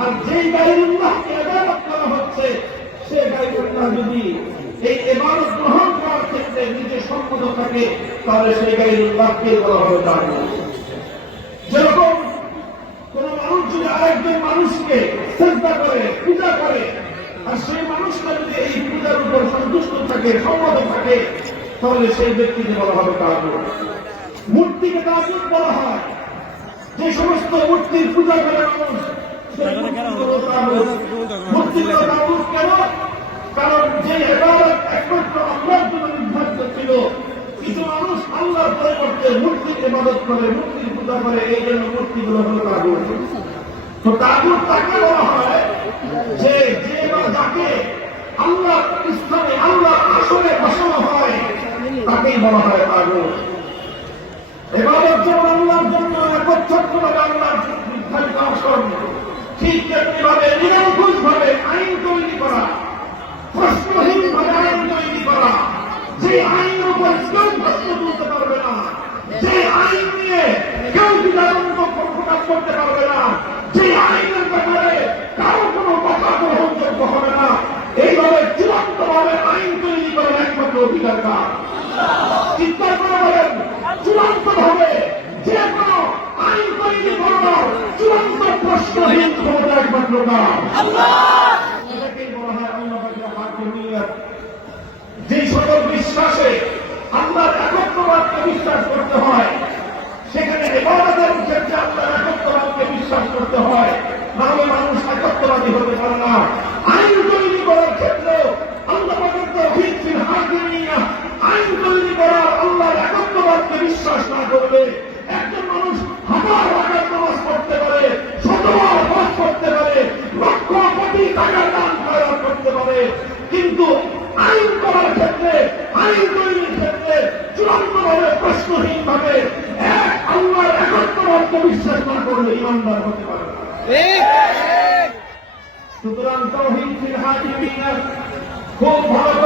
আর যেই হচ্ছে, সে গাইরুল্লাহ যদি এই এবাদত গ্রহণ করার ক্ষেত্রে নিজে সম্মত থাকে, তাহলে সেই গাইরুল্লাহকে বলা হবে তার মানুষকে এই পূজার উপর সন্তুষ্ট থাকে, সম্মত থাকে, তাহলে সেই ব্যক্তিকে বলা হবে তাগুত মূর্তিকে তাগুত বলা হয়। যে সমস্ত মূর্তির পূজা করে মানুষ কেন কারণ যে এবারত একমাত্র আল্লাহর জন্য নির্ধারিত ছিল কিছু মানুষ আল্লাহর পরিবর্তে মূর্তির ইবাদত করে মূর্তির পূজা করে এই জন্য মূর্তিগুলো হলো তো তাকে বলা হয়? যে যে বা যাকে আল্লাহ স্থানে আল্লাহ আসলে বসানো হয় তাকেই বলা হয় আল্লাহর জন্য ভাবে আল্লাহর নির্ধারিত ঠিক আইন তৈরি করা প্রশ্নহীন ভাবে তৈরি করা, যে আইন উপর কেউ প্রশ্ন তুলতে পারবে না, যে আইন নিয়ে কেউ প্রকাশ করতে পারবে না, যে আইনের ব্যাপারে কারও কোনো কথা গ্রহণযোগ্য হবে না, এইভাবে আইন তৈরি করার একমাত্র অধিকার কার চিন্তা করে বলেন চূড়ান্ত ভাবে যে কোনো আইন তৈরি করার কার আল্লাহ। যে সকল বিশ্বাসে আল্লাহর একত্রবাদকে বিশ্বাস করতে হয় সেখানে আল্লাহর একত্রবাদকে বিশ্বাস করতে হয় নাহলে মানুষ একত্রবাদী হতে পারে না আইন তৈরি করার ক্ষেত্রে আল্লাহ আইন তৈরি করার আল্লাহর একত্রবাদকে বিশ্বাস না করলে চূড়ান্ত ভাবে প্রশ্নহীন ভাবে এক আল্লাহর একত্রবাদকে বিশ্বাস না করলে ইমানদার হতে পারে না। সুতরাং তৌহিদ খুব ভালো